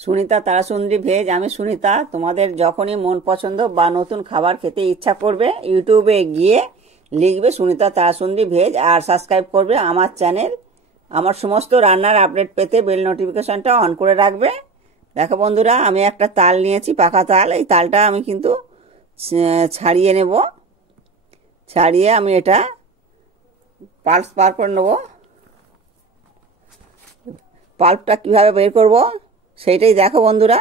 Sunita Tarasundari veg. আমি সুনিতা। তোমাদের যখনই মন পছন্দ বা নতুন খাবার খেতে ইচ্ছা করবে, ইউটিউবে গিয়ে লিখবে সুনিতা তারাসুন্দরী ভেজ আর সাবস্ক্রাইব করবে আমার চ্যানেল। আমার সমস্ত রান্নার আপডেট পেতে বেল নোটিফিকেশনটা অন করে রাখবে। দেখো বন্ধুরা, আমি একটা তাল নিয়েছি, পাকা তাল। এই তালটা আমি কিন্তু ছাড়িয়ে নেব। ছাড়িয়ে আমি এটা পাল্প বার করে নেব। পাল্পটা কিভাবে বের করব সেইটাই দেখো বন্ধুরা।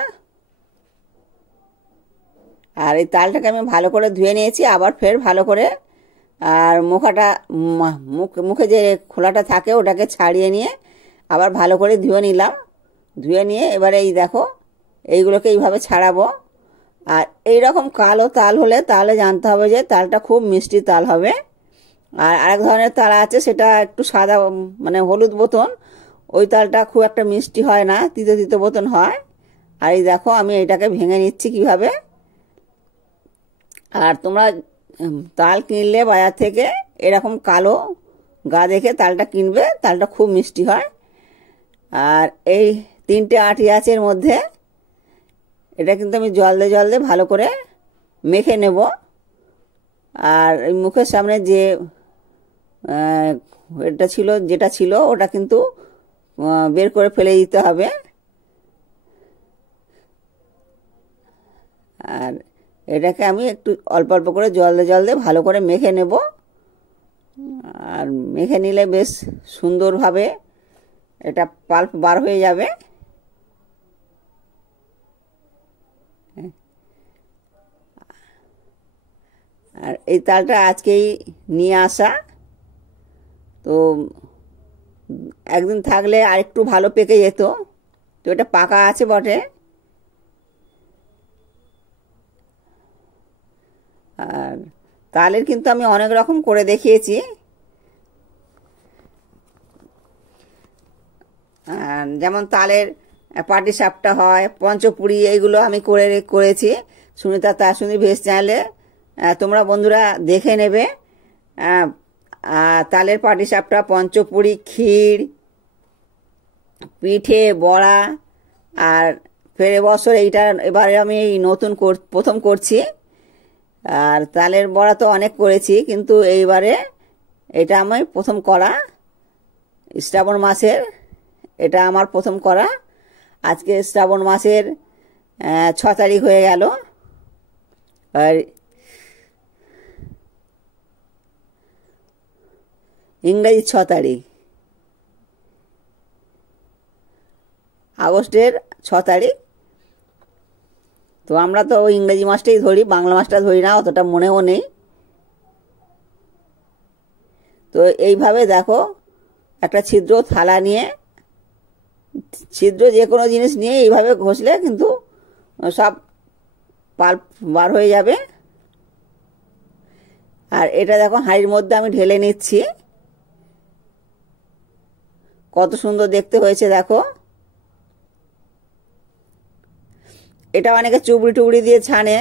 আর এই তালটাকে আমি ভালো করে ধুয়ে নিয়েছি, আবার ফের ভালো করে আর মুখে যে খোলাটা থাকে ওটাকে ছাড়িয়ে নিয়ে আবার ভালো করে ধুয়ে নিলাম। ধুয়ে নিয়ে এবারে এই দেখো এইগুলোকে এইভাবে ছাড়াবো। আর এইরকম কালো তাল হলে তাহলে জানতে হবে যে তালটা খুব মিষ্টি তাল হবে। আর আরেক ধরনের তাল আছে, সেটা একটু সাদা মানে হলুদ বোতন, ওই তালটা খুব একটা মিষ্টি হয় না, তিতো তিতো বোতন হয়। আর এই দেখো আমি এটাকে ভেঙে নিচ্ছি কিভাবে। আর তোমরা তাল কিনলে বাজার থেকে এরকম কালো গা দেখে তালটা কিনবে, তালটা খুব মিষ্টি হয়। আর এই তিনটে আঁটি আছে এর মধ্যে, এটা কিন্তু আমি জল দিয়ে ভালো করে মেখে নেব। আর এই মুখের সামনে যে যেটা ছিল ওটা কিন্তু বের করে ফেলে দিতে হবে। আর এটাকে আমি একটু অল্প অল্প করে জল দিয়ে ভালো করে মেখে নেব। আর মেখে নিলে বেশ সুন্দরভাবে এটা পাল্প বার হয়ে যাবে। আর এই তালটা আজকেই নিয়ে আসা, তো একদিন থাকলে আর একটু ভালো পেকে যেত, তো এটা পাকা আছে বটে। আর তালের কিন্তু আমি অনেক রকম করে দেখিয়েছি। যেমন তালের পাটিসাপটা হয়, পঞ্চপুরি, এইগুলো আমি করেছি সুনিতা তারাসুন্দরী ভেজ চ্যানেলে। তোমরা বন্ধুরা দেখে নেবে। তালের পাটিসাপটা, পঞ্চপুরি, ক্ষীর, পিঠে, বড়া। আর ফের এবছর এবারে আমি নতুন প্রথম করছি। আর তালের বড়া তো অনেক করেছি, কিন্তু এইবারে এটা আমি প্রথম করা, শ্রাবণ মাসের এটা আমার প্রথম করা। আজকে শ্রাবণ মাসের 6 তারিখ হয়ে গেল। আর ইংরেজি 6 তারিখ, আগস্টের 6 তারিখ। তো আমরা তো ইংরেজি মাসটাই ধরি, বাংলা মাসটা ধরি না, অতটা মনেও নেই। তো এইভাবে দেখো একটা ছিদ্র থালা নিয়ে, ছিদ্র যে কোনো জিনিস নিয়ে এইভাবে ঘষলে কিন্তু সব পাল্প বার হয়ে যাবে। আর এটা দেখো হাঁড়ির মধ্যে আমি ঢেলে নিচ্ছি। কত সুন্দর দেখতে হয়েছে দেখো। এটা অনেকে চুবড়ি দিয়ে ছানে,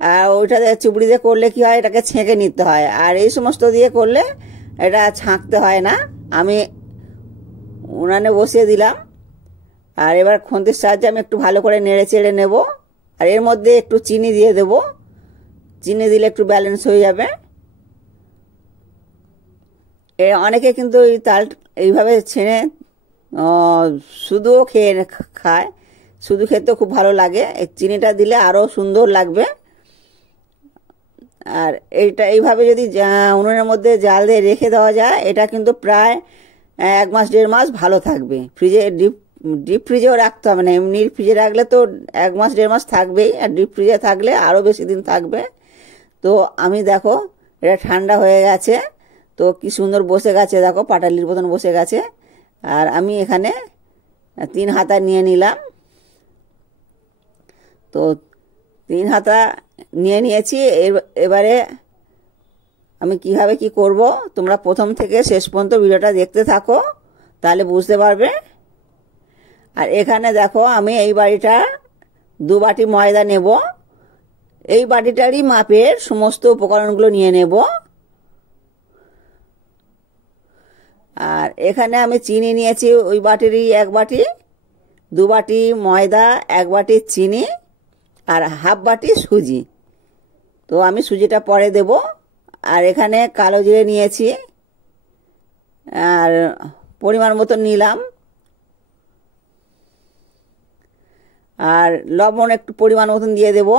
আর ওইটা চুবড়ি দিয়ে করলে কি হয়, এটাকে ছেঁকে নিতে হয়। আর এই সমস্ত দিয়ে করলে এটা ছাঁকতে হয় না। আমি উনানে বসিয়ে দিলাম। আর এবার খুন্তির সাহায্যে আমি একটু ভালো করে নেড়ে চেড়ে নেব। আর এর মধ্যে একটু চিনি দিয়ে দেব, চিনি দিলে একটু ব্যালেন্স হয়ে যাবে। অনেকে কিন্তু এই তাল এইভাবে ছেড়ে শুধুও খায়, শুধু খেতেও খুব ভালো লাগে। এই চিনিটা দিলে আরও সুন্দর লাগবে। আর এইভাবে যদি উনুনের মধ্যে জাল দিয়ে রেখে দেওয়া যায়, এটা কিন্তু প্রায় 1 মাস 1.5 মাস ভালো থাকবে। ডিপ ফ্রিজেও রাখতে হবে না, এমনি ফ্রিজে রাখলে তো 1 মাস 1.5 মাস থাকবেই, আর ডিপ ফ্রিজে থাকলে আরও বেশি দিন থাকবে। তো আমি দেখো এটা ঠান্ডা হয়ে গেছে, তো কি সুন্দর বসে গেছে দেখো, পাটালির মতন বসে গেছে। আর আমি এখানে 3 হাতা নিয়ে নিলাম। তো 3 হাতা নিয়ে নিয়েছি। এবারে আমি কিভাবে কি করব, তোমরা প্রথম থেকে শেষ পর্যন্ত ভিডিওটা দেখতে থাকো, তাহলে বুঝতে পারবে। আর এখানে দেখো আমি এই বাটিটা 2 বাটি ময়দা নেব। এই বাটিটারই মাপের সমস্ত উপকরণগুলো নিয়ে নেব। আর এখানে আমি চিনি নিয়েছি ওই বাটিরই 1 বাটি, 2 বাটি ময়দা, 1 বাটি চিনি আর হাফ বাটি সুজি। তো আমি সুজিটা পরে দেব। আর এখানে কালো জিরে নিয়েছি আর পরিমাণ মতো নিলাম, আর লবণ একটু পরিমাণ মতন দিয়ে দেব।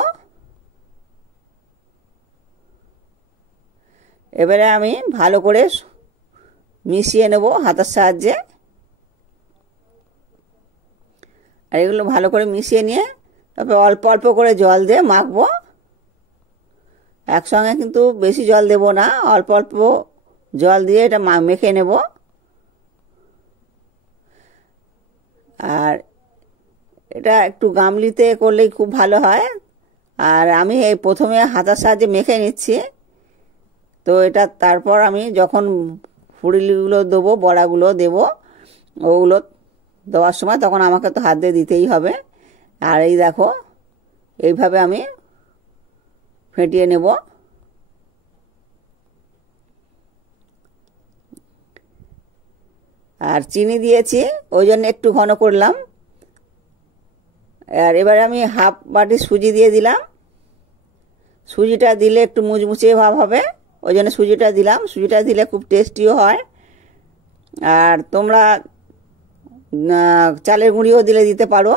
এবারে আমি ভালো করে মিশিয়ে নেব হাতের সাহায্যে। আর এগুলো ভালো করে মিশিয়ে নিয়ে তারপর অল্প অল্প করে জল দিয়ে মাখবো। একসঙ্গে কিন্তু বেশি জল দেব না, অল্প অল্প জল দিয়ে এটা মেখে নেব। আর এটা একটু গামলিতে করলেই খুব ভালো হয়। আর আমি এই প্রথমে হাতার সাহায্যে মেখে নিচ্ছি। তো এটা তারপর আমি যখন ফুড়িগুলো দেবো, বড়াগুলো দেব, ওগুলো দেওয়ার সময় তখন আমাকে তো হাত দিয়ে দিতেই হবে। আর এই দেখো এইভাবে আমি ফেটিয়ে নেব। আর চিনি দিয়েছি ওই জন্য একটু ঘন করলাম। আর এবার আমি হাফ বাটি সুজি দিয়ে দিলাম। সুজিটা দিলে একটু মুচমুচে ভাব হবে, ওই জন্য সুজিটা দিলাম। সুজিটা দিলে খুব টেস্টিও হয়। আর তোমরা চালের গুঁড়িও দিতে পারো।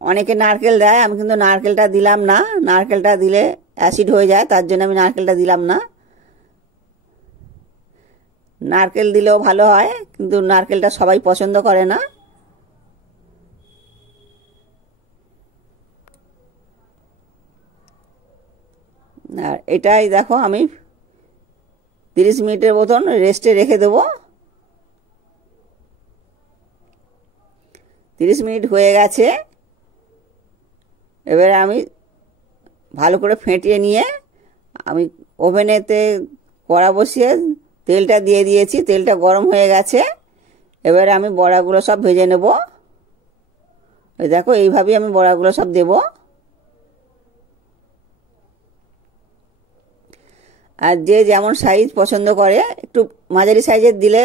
অনেকে নারকেল দেয়, আমি কিন্তু নারকেলটা দিলাম না। নারকেলটা দিলে অ্যাসিড হয়ে যায়, তার জন্য আমি নারকেলটা দিলাম না। নারকেল দিলেও ভালো হয়, কিন্তু নারকেলটা সবাই পছন্দ করে না। আর এটাই দেখো আমি 30 মিনিটের মতন রেস্টে রেখে দেবো। 30 মিনিট হয়ে গেছে। এবারে আমি ভালো করে ফেটিয়ে নিয়ে আমি ওভেনেতে কড়া বসিয়ে তেলটা দিয়ে দিয়েছি। তেলটা গরম হয়ে গেছে। এবারে আমি বড়াগুলো সব ভেজে নেব। এই দেখো এইভাবেই আমি বড়াগুলো সব দেব। আর যে যেমন সাইজ পছন্দ করে, একটু মাঝারি সাইজের দিলে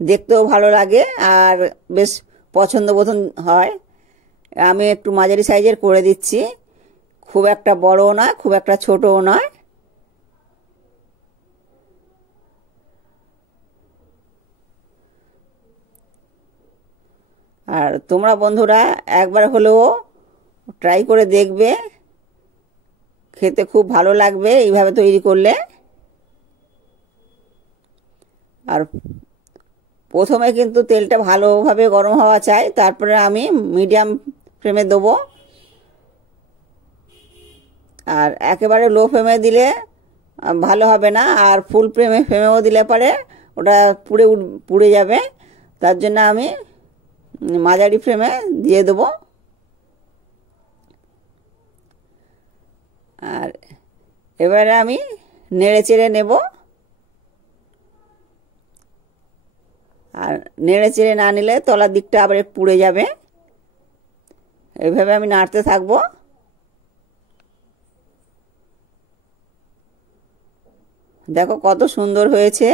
দেখতেও ভালো লাগে আর বেশ পছন্দ বোধন হয়। আমি একটু মাঝারি সাইজের করে দিচ্ছি, খুব একটা বড়ও নয়, খুব একটা ছোটও নয়। আর তোমরা বন্ধুরা একবার হলেও ট্রাই করে দেখবে, খেতে খুব ভালো লাগবে এইভাবে তৈরি করলে। আর প্রথমে কিন্তু তেলটা ভালোভাবে গরম হওয়া চাই, তারপরে আমি মিডিয়াম ফ্লেমে দেবো। আর একেবারে লো ফ্লেমে দিলে ভালো হবে না, আর ফুল ফ্লেমেও দিলে পরে ওটা পুড়ে যাবে। তার জন্য আমি মাঝারি ফ্লেমে দিয়ে দেবো। আর এবারে আমি নেড়ে চেড়ে নেব। আর নেড়ে চেড়ে না নিলে তলার দিকটা আবার পুড়ে যাবে। এইভাবে আমি নাড়তে থাকবো। দেখো কত সুন্দর হয়েছে।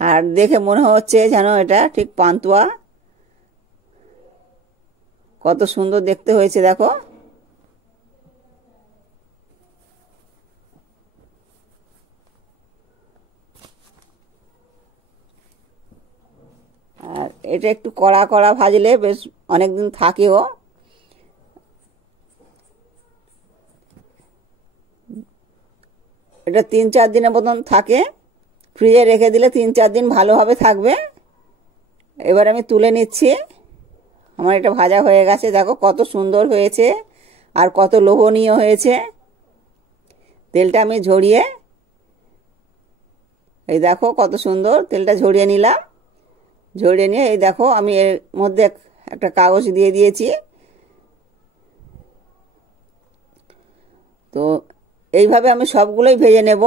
আর দেখে মনে হচ্ছে যেন এটা ঠিক পান্তুয়া। কত সুন্দর দেখতে হয়েছে দেখো। আর এটা একটু কড়া কড়া ভাজলে বেশ অনেকদিন থাকেও। এটা 3-4 দিনের মতন থাকে, ফ্রিজে রেখে দিলে 3-4 দিন ভালোভাবে থাকবে। এবার আমি তুলে নিচ্ছি। আমার এটা ভাজা হয়ে গেছে। দেখো কত সুন্দর হয়েছে আর কত লোভনীয় হয়েছে। তেলটা আমি ঝরিয়ে, এই দেখো কত সুন্দর তেলটা ঝরিয়ে নিলাম। ঝরিয়ে নিয়ে এই দেখো আমি এর মধ্যে একটা কাগজ দিয়ে দিয়েছি। তো এইভাবে আমি সবগুলোই ভেজে নেব।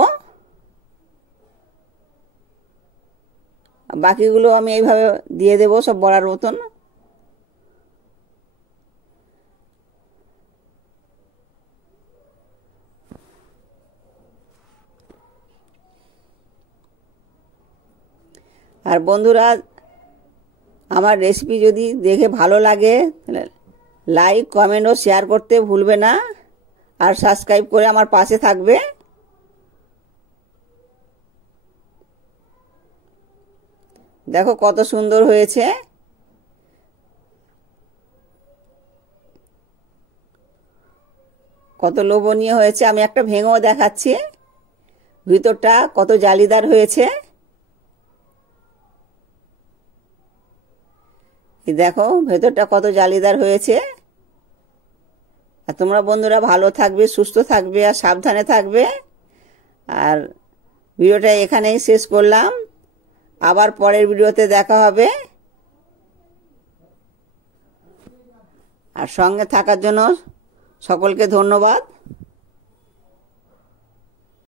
বাকিগুলো আমি এইভাবে দিয়ে দেবো সব বড়ার মতন। আর বন্ধুরা, আমার রেসিপি যদি দেখে ভালো লাগে তাহলে লাইক, কমেন্ট ও শেয়ার করতে ভুলবে না। আর সাবস্ক্রাইব করে আমার পাশে থাকবে। দেখো কত সুন্দর হয়েছে। কত লোভনীয় হয়েছে। আমি একটা ভেঙেও দেখাচ্ছি, ভিতরটা কত জালিদার হয়েছে। দেখো ভেতরটা কত জালিদার হয়েছে। আর তোমরা বন্ধুরা ভালো থাকবে, সুস্থ থাকবে আর সাবধানে থাকবে। আর ভিডিওটা এখানেই শেষ করলাম। আবার পরের ভিডিওতে দেখা হবে। আর সঙ্গে থাকার জন্য সকলকে ধন্যবাদ।